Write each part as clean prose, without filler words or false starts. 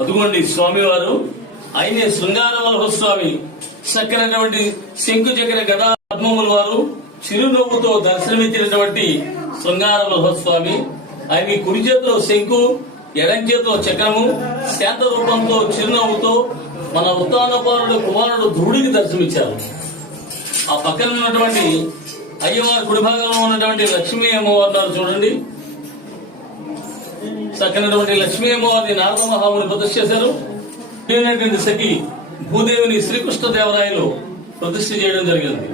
అదుగోండి స్వామివారు ఆయనే శృంగారవల్లభ స్వామి. చక్కనటువంటి శంకు చక్ర గదా పద్మముల వారు చిరునవ్వుతో దర్శనమిచ్చినటువంటి శృంగారవల్లభ స్వామి. ఆయన కుడి చేతిలో శంకు, ఎడం చేతిలో చక్రము, శాంత రూపంతో చిరునవ్వుతో మన ఉత్తానపాలుడు కుమారుడు ధ్రువుడికి దర్శనమిచ్చారు. ఆ పక్కన ఉన్నటువంటి అయ్యవారి కుడి భాగంలో ఉన్నటువంటి లక్ష్మీ అమ్మవారు చూడండి. చక్కనటువంటి లక్ష్మీ అమ్మవారిని నారద మహాముని ప్రతిష్ఠ చేశారు. సఖి భూదేవిని శ్రీకృష్ణదేవరాయలు ప్రతిష్ఠ చేయడం జరిగింది.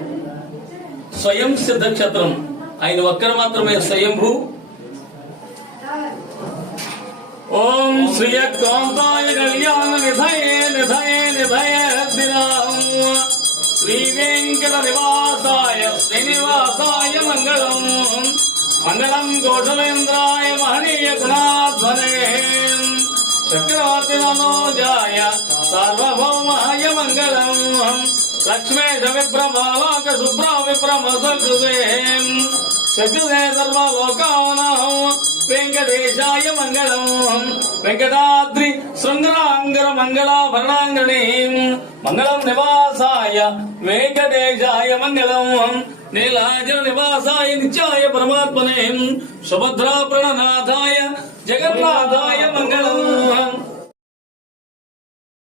స్వయం సిద్ధ క్షేత్రం, ఆయన ఒక్కరు మాత్రమే స్వయంభూ. ఓం శ్రీ కాంతాయ కళ్యాణ నిధయే నిధయే నిధయ శ్రీ వెంకట నివాసాయ శ్రీనివాసాయ మంగళం. మంగళం కౌశలేంద్రాయ మహనీయ గుణాధ్వనే చక్రవర్తి మనోజాయ సార్వభౌమాయ మంగళం. లక్ష్మేశ విభ్రమాలోక శుభ్ర విభ్రమ సకృతే శక్రుతే సర్వలోకానాం వెంకటేశాయ మంగళం. వెంకటాద్రి శృంగరాంగర మంగళాభరణాంగణే మంగళం నివాసాయ వెంకటేశాయ మంగళం. నీలాచల నివాసాయ నిత్యాయ పరమాత్మనే సుభద్రా ప్రణనాథాయ జగన్నాథాయ మంగళం.